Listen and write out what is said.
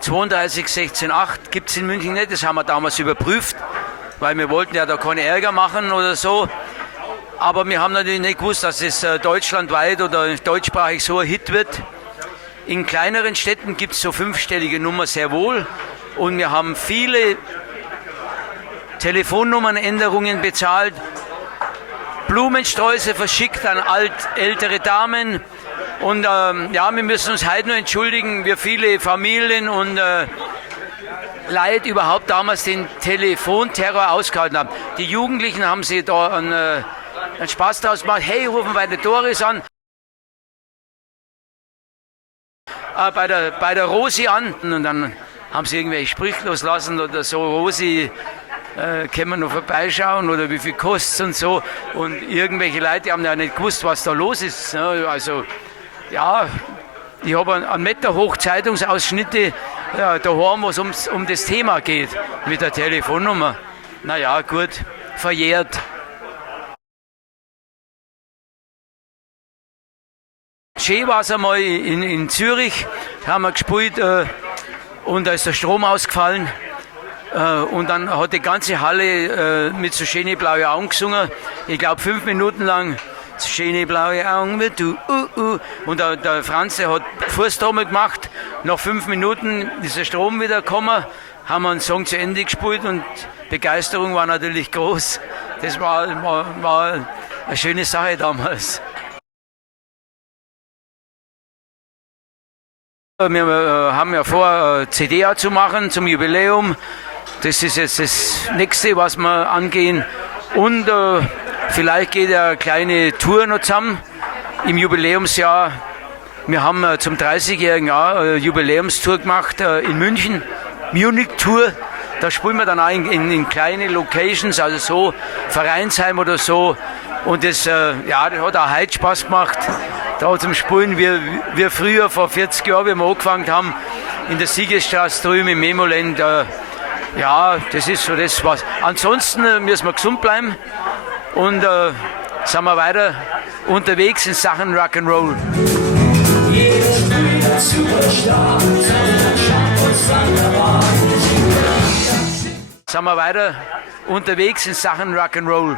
32 16 8 gibt es in München nicht. Das haben wir damals überprüft, weil wir wollten ja da keine Ärger machen oder so. Aber wir haben natürlich nicht gewusst, dass es deutschlandweit oder deutschsprachig so ein Hit wird. In kleineren Städten gibt es so 5-stellige Nummer sehr wohl. Und wir haben viele Telefonnummernänderungen bezahlt, Blumensträuße verschickt an ältere Damen. Und ja, wir müssen uns heute nur entschuldigen, wir viele Familien und Leid überhaupt damals den Telefonterror ausgehalten haben. Die Jugendlichen haben sich da einen Spaß daraus gemacht. Hey, rufen wir den Doris an. Bei der Rosi an. Und dann haben sie irgendwelche Sprüche loslassen oder so. Rosi, können wir noch vorbeischauen oder wie viel kostet es und so. Und irgendwelche Leute die haben ja nicht gewusst, was da los ist. Also, ja, ich habe einen Meter hoch Zeitungsausschnitte daheim, wo es um das Thema geht mit der Telefonnummer. Naja, gut, verjährt. Schön war es einmal in Zürich, da haben wir gespielt und da ist der Strom ausgefallen. Und dann hat die ganze Halle mit so schöne blaue Augen gesungen. Ich glaube 5 Minuten lang. So schöne blaue Augen wie du. Und der Franz der hat Fußtrommel gemacht. Nach 5 Minuten ist der Strom wieder gekommen. Haben wir einen Song zu Ende gespielt und Begeisterung war natürlich groß. Das war eine schöne Sache damals. Wir haben ja vor, CD zu machen zum Jubiläum. Das ist jetzt das Nächste, was wir angehen. Und vielleicht geht eine kleine Tour noch zusammen im Jubiläumsjahr. Wir haben zum 30-jährigen Jahr eine Jubiläumstour gemacht in München, Munich-Tour. Da spielen wir dann auch in kleine Locations, also so Vereinsheim oder so. Und das, ja, das hat auch heute Spaß gemacht, da zum Spielen. Wir früher, vor 40 Jahren, wie wir angefangen haben, in der Siegesstraße drüben im Memoland. Ja, das ist so das was. Ansonsten müssen wir gesund bleiben und sind wir weiter unterwegs in Sachen Rock'n'Roll. Sind wir weiter unterwegs in Sachen Rock'n'Roll.